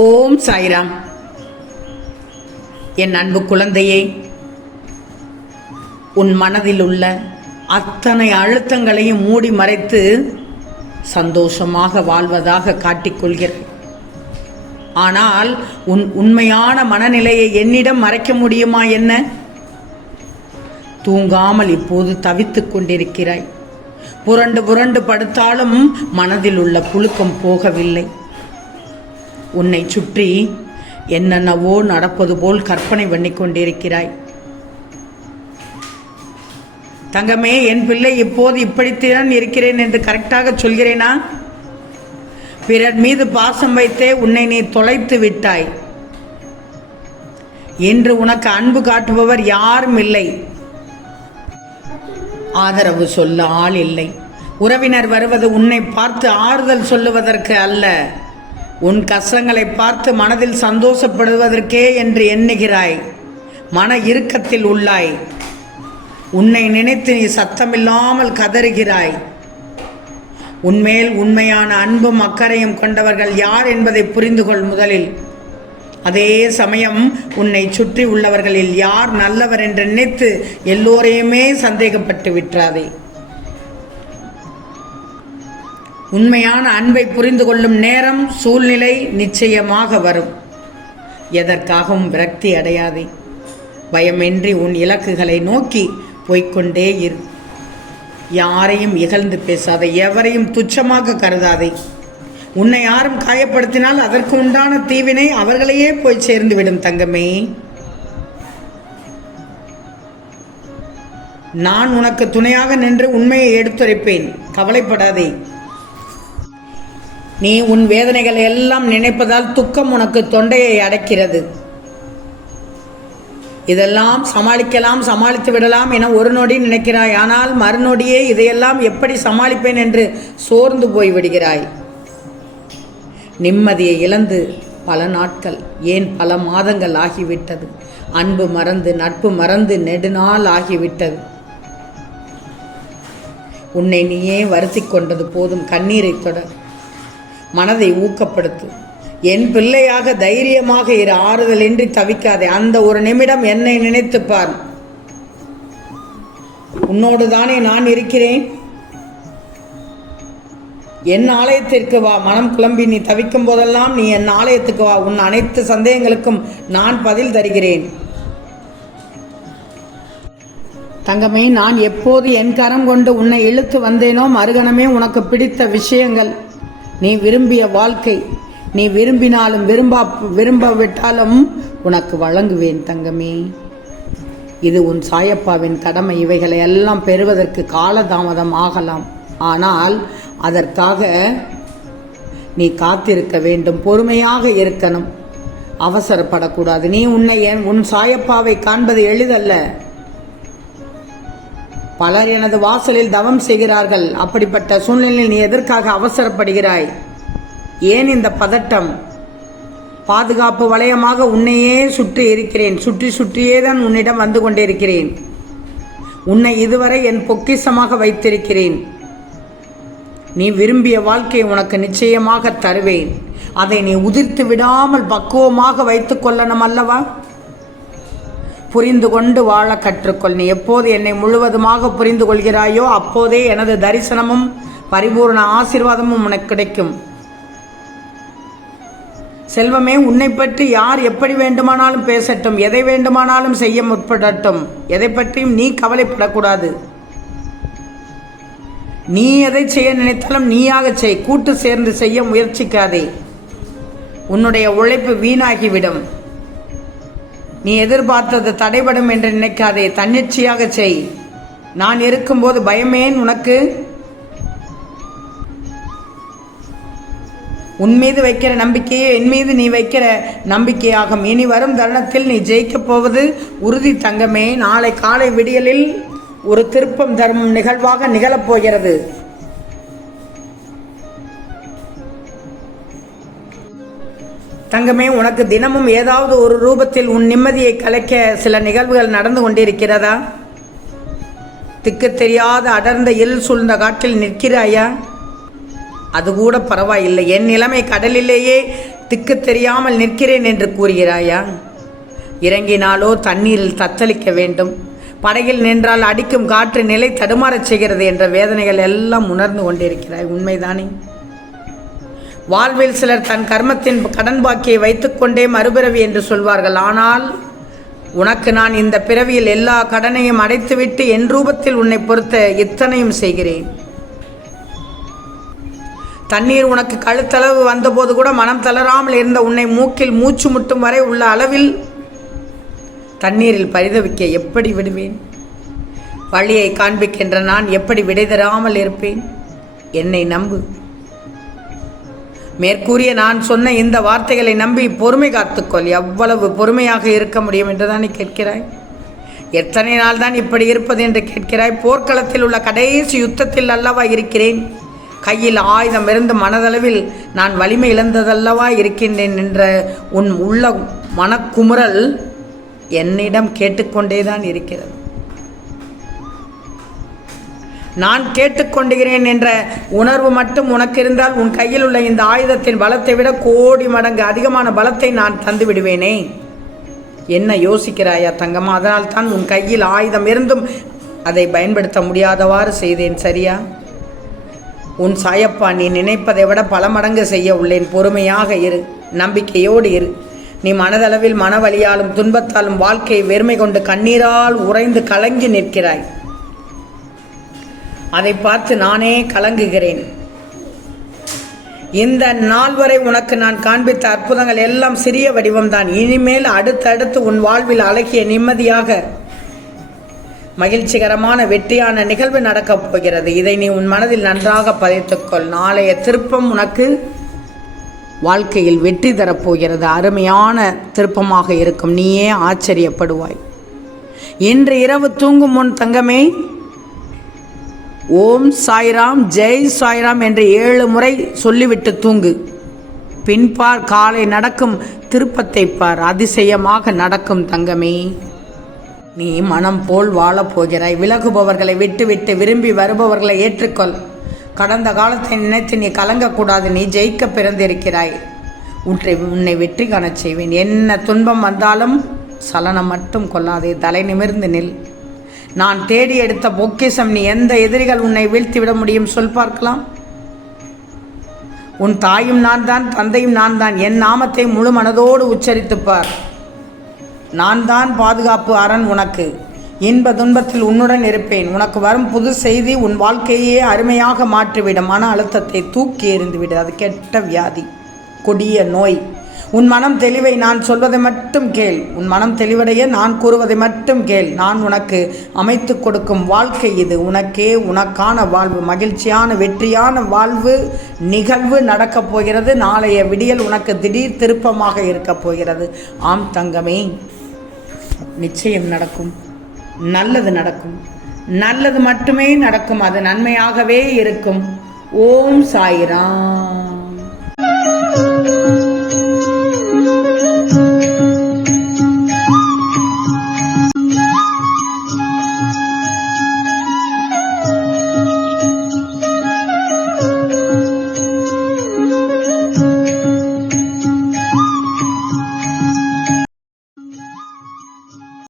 ஓம் சாய்ராம். என் அன்பு குழந்தையே, உன் மனதில் உள்ள அத்தனை அழுத்தங்களையும் மூடி மறைத்து சந்தோஷமாக வாழ்வதாக காட்டிக்கொள்கிறாய். ஆனால் உன் உண்மையான மனநிலையை என்னிடம் மறைக்க முடியுமா என்ன? தூங்காமல் இப்போது தவித்துக் கொண்டிருக்கிறாய். புரண்டு புரண்டு படுத்தாலும் மனதில் உள்ள புழுக்கம் போகவில்லை. உன்னை சுற்றி என்னென்னவோ நடப்பது போல் கற்பனை பண்ணி கொண்டிருக்கிறாய். தங்கமே, என் பிள்ளை இப்போது இப்படித்தான் இருக்கிறேன் என்று கரெக்டாக சொல்கிறேனா? பிறர் மீது பாசம் வைத்தே உன்னை நீ தொலைத்து விட்டாய். என்று உனக்கு அன்பு காட்டுபவர் யாரும் இல்லை. ஆதரவு சொல்ல ஆள் இல்லை. உறவினர் வருவது உன்னை பார்த்து ஆறுதல் சொல்லுவதற்கு அல்ல, உன் கஷ்டங்களை பார்த்து மனதில் சந்தோஷப்படுவதற்கே என்று எண்ணுகிறாய். மன இறுக்கத்தில் உள்ளாய். உன்னை நினைத்து நீ சத்தமில்லாமல் கதறுகிறாய். உன்மேல் உண்மையான அன்பும் அக்கறையும் கொண்டவர்கள் யார் என்பதை புரிந்து கொள் முதலில். அதே சமயம் உன்னை சுற்றி உள்ளவர்களில் யார் நல்லவர் என்று நினைத்து எல்லோரையுமே சந்தேகப்பட்டு விட்டாதே. உண்மையான அன்பை புரிந்து கொள்ளும் நேரம், சூழ்நிலை நிச்சயமாக வரும். எதற்காகவும் விரக்தி அடையாதே. பயமின்றி உன் இலக்குகளை நோக்கி போய்கொண்டே இரு. யாரையும் இகழ்ந்து பேசாதே, எவரையும் துச்சமாக கருதாதே. உன்னை யாரும் காயப்படுத்தினால் அதற்கு உண்டான தீவினை அவர்களையே போய் சேர்ந்துவிடும் தங்கமே. நான் உனக்கு துணையாக நின்று உண்மையை எடுத்துரைப்பேன், கவலைப்படாதே. நீ உன் வேதனைகளை எல்லாம் நினைப்பதால் துக்கம் உனக்கு தொண்டையை அடைக்கிறது. இதெல்லாம் சமாளிக்கலாம், சமாளித்து விடலாம் என ஒரு நொடி நினைக்கிறாய். ஆனால் மறுநொடியே இதையெல்லாம் எப்படி சமாளிப்பேன் என்று சோர்ந்து போய்விடுகிறாய். நிம்மதியை இழந்து பல நாட்கள், ஏன் பல மாதங்கள் ஆகிவிட்டது. அன்பு மறந்து, நட்பு மறந்து நெடுநாள் ஆகிவிட்டது. உன்னை நீயே வருத்தி கொண்டது போதும். கண்ணீரை தொடர். மனதை ஊக்கப்படுத்து. என் பிள்ளையாக தைரியமாக இரு. ஆறுதல் இன்றி தவிக்காதே. அந்த ஒரு நிமிடம் என்னை நினைத்துப்பார். உன்னோடு தானே நான் இருக்கிறேன். என் ஆலயத்திற்கு வா. மனம் குழம்பி நீ தவிக்கும் போதெல்லாம் நீ என் ஆலயத்துக்கு வா. உன் அனைத்து சந்தேகங்களுக்கும் நான் பதில் தருகிறேன். தங்கமே, நான் எப்போது என் கரம் கொண்டு உன்னை இழுத்து வந்தேனோ மறுகணமே உனக்கு பிடித்த விஷயங்கள், நீ விரும்பிய வாழ்க்கை, நீ விரும்பினாலும் விரும்பாவிட்டாலும் உனக்கு வழங்குவேன் தங்கமே. இது உன் சாயப்பாவின் கடமை. இவைகளை எல்லாம் பெறுவதற்கு காலதாமதம் ஆகலாம். ஆனால் அதற்காக நீ காத்திருக்க வேண்டும். பொறுமையாக இருக்கணும். அவசரப்படக்கூடாது. நீ உன் சாயப்பாவை காண்பது எளிதல்ல. பலர் எனது வாசலில் தவம் செய்கிறார்கள். அப்படிப்பட்ட சூழ்நிலையில் நீ எதற்காக அவசரப்படுகிறாய்? ஏன் இந்த பதட்டம்? பாதுகாப்பு வளையமாக உன்னையே சுற்றி இருக்கிறேன். சுற்றி சுற்றியே தான் உன்னிடம் வந்து கொண்டிருக்கிறேன். உன்னை இதுவரை என் பொக்கிஷமாக வைத்திருக்கிறேன். நீ விரும்பிய வாழ்க்கையை உனக்கு நிச்சயமாக தருவேன். அதை நீ உதிர்த்து விடாமல் பக்குவமாக வைத்துக் கொள்ளணும் அல்லவா? புரிந்து கொண்டு வாழ கற்றுக்கொள். நீ எப்போது என்னை முழுவதுமாக புரிந்து கொள்கிறாயோ அப்போதே எனது தரிசனமும் பரிபூர்ண ஆசீர்வாதமும் உனக்கு கிடைக்கும். செல்வமே, உன்னை பற்றி யார் எப்படி வேண்டுமானாலும் பேசட்டும், எதை வேண்டுமானாலும் செய்ய முற்படட்டும். எதை பற்றியும் நீ கவலைப்படக்கூடாது. நீ எதை செய்ய நினைத்தாலும் நீயாக செய். கூட்டு சேர்ந்து செய்ய முயற்சிக்காதே. உன்னுடைய உழைப்பு வீணாகிவிடும். நீ எதிர்பார்த்தது தடைபடும் என்று நினைக்காதே. தன்னிச்சையாக செய். நான் இருக்கும்போது பயமேன் உனக்கு? உன் மீது வைக்கிற நம்பிக்கையே என் மீது நீ வைக்கிற நம்பிக்கையாகும். இனி வரும் தருணத்தில் நீ ஜெயிக்கப் போவது உறுதி தங்கமே. நாளை காலை விடியலில் ஒரு திருப்பம் தரும் நிகழ்வாக நிகழப்போகிறது. தங்கமே, உனக்கு தினமும் ஏதாவது ஒரு ரூபத்தில் உன் நிம்மதியை கலைக்க சில நிகழ்வுகள் நடந்து கொண்டிருக்கிறதா? திக்கு தெரியாத அடர்ந்த இருள் சூழ்ந்த காட்டில் நிற்கிறாயா? அது கூட பரவாயில்லை. என் நிலைமை கடலிலேயே திக்கு தெரியாமல் நிற்கிறேன் என்று கூறுகிறாயா? இறங்கினாலோ தண்ணீரில் தத்தளிக்க வேண்டும், படகில் நின்றால் அடிக்கும் காற்று நிலை தடுமாறச் செய்கிறது என்ற வேதனைகள் எல்லாம் உணர்ந்து கொண்டிருக்கிறாய். உண்மைதானே? வாழ்வில் சிலர் தன் கர்மத்தின் கடன் பாக்கியை வைத்துக்கொண்டே மறுபிறவி என்று சொல்வார்கள். ஆனால் உனக்கு நான் இந்த பிறவியில் எல்லா கடனையும் அடைத்துவிட்டு என் ரூபத்தில் உன்னை பொறுத்த இத்தனையும் செய்கிறேன். தண்ணீர் உனக்கு கழுத்தளவு வந்தபோது கூட மனம் தளராமல் இருந்த உன்னை மூக்கில் மூச்சு முட்டும் வரை உள்ள அளவில் தண்ணீரில் பரிதவிக்க எப்படி விடுவேன்? வழியை காண்பிக்கின்ற நான் எப்படி விடை தராமல் இருப்பேன்? என்னை நம்பு. மேற்கூறிய நான் சொன்ன இந்த வார்த்தைகளை நம்பி பொறுமை காத்துக்கொள். எவ்வளவு பொறுமையாக இருக்க முடியும் என்றுதான் நீ கேட்கிறாய்? எத்தனை நாள் தான் இப்படி இருப்பது என்று கேட்கிறாய்? போர்க்களத்தில் உள்ள கடைசி யுத்தத்தில் அல்லவா இருக்கிறேன். கையில் ஆயுதம் இருந்து மனதளவில் நான் வலிமை இழந்ததல்லவா இருக்கின்றேன் என்ற உன் உள்ள மனக்குமுறல் என்னிடம் கேட்டுக்கொண்டேதான் இருக்கிறது. நான் கேட்டுக்கொண்டுகிறேன் என்ற உணர்வு மட்டும் உனக்கு இருந்தால் உன் கையில் உள்ள இந்த ஆயுதத்தின் பலத்தை விட கோடி மடங்கு அதிகமான பலத்தை நான் தந்து விடுவேனே. என்ன யோசிக்கிறாயா தங்கம்மா? அதனால் தான் உன் கையில் ஆயுதம் இருந்தும் அதை பயன்படுத்த முடியாதவாறு செய்தேன். சரியா? உன் சாயப்பா நீ நினைப்பதை விட பல மடங்கு செய்ய உள்ளேன். பொறுமையாக இரு, நம்பிக்கையோடு இரு. நீ மனதளவில் மனவலியாலும் துன்பத்தாலும் வாழ்க்கையை வெறுமை கொண்டு கண்ணீரால் உறைந்து கலங்கி நிற்கிறாய். அதை பார்த்து நானே கலங்குகிறேன். இந்த நாள் வரை உனக்கு நான் காண்பித்த அற்புதங்கள் எல்லாம் சிறிய வடிவம்தான். இனிமேல் அடுத்தடுத்து உன் வாழ்வில் அழகிய நிம்மதியாக மகிழ்ச்சிகரமான வெற்றியான நிகழ்வு நடக்கப் போகிறது. இதை நீ உன் மனதில் நன்றாக பதித்துக்கொள். நாளைய திருப்பம் உனக்கு வாழ்க்கையில் வெற்றி தரப்போகிறது. அருமையான திருப்பமாக இருக்கும். நீயே ஆச்சரியப்படுவாய். இன்று இரவு தூங்கும் முன் தங்கமே, ஓம் சாய்ராம், ஜெய் சாய்ராம் என்று 7 முறை சொல்லிவிட்டு தூங்கு. பின்பார் காலை நடக்கும் திருப்பத்தை பார். அதிசயமாக நடக்கும் தங்கமே. நீ மனம் போல் வாழப் போகிறாய். விலகுபவர்களை விட்டுவிட்டு விரும்பி வருபவர்களை ஏற்றுக்கொள். கடந்த காலத்தை நினைத்து நீ கலங்கக்கூடாது. நீ ஜெயிக்க பிறந்திருக்கிறாய். உன்னை வெற்றி காணச் செய்வேன். என்ன துன்பம் வந்தாலும் சலனம் மட்டும் கொள்ளாதே. தலை நிமிர்ந்து நில். நான் தேடி எடுத்த பொக்கிஷம். நீ எந்த எதிரிகள் உன்னை வீழ்த்திவிட முடியும் சொல் பார்க்கலாம்? உன் தாயும் நான் தான், தந்தையும் நான் தான். என் நாமத்தை முழு மனதோடு உச்சரித்துப்பார். நான் தான் பாதுகாப்பு அரண் உனக்கு. இன்ப துன்பத்தில் உன்னுடன் இருப்பேன். உனக்கு வரும் புது செய்தி உன் வாழ்க்கையே அருமையாக மாற்றிவிடும். மன அழுத்தத்தை தூக்கி எறிந்துவிடு. அது கெட்ட வியாதி, கொடிய நோய். உன் மனம் தெளிவை நான் சொல்வதை மட்டும் கேள். உன் மனம் தெளிவடைய நான் கூறுவதை மட்டும் கேள். நான் உனக்கு அமைத்து கொடுக்கும் வாழ்க்கை இது. உனக்கே உனக்கான வாழ்வு, மகிழ்ச்சியான வெற்றியான வாழ்வு நிகழ்வு நடக்கப் போகிறது. நாளைய விடியல் உனக்கு திடீர் திருப்பமாக இருக்கப் போகிறது. ஆம் தங்கமே, நிச்சயம் நடக்கும். நல்லது நடக்கும். நல்லது மட்டுமே நடக்கும். அது நன்மையாகவே இருக்கும். ஓம் சாய்ராம்.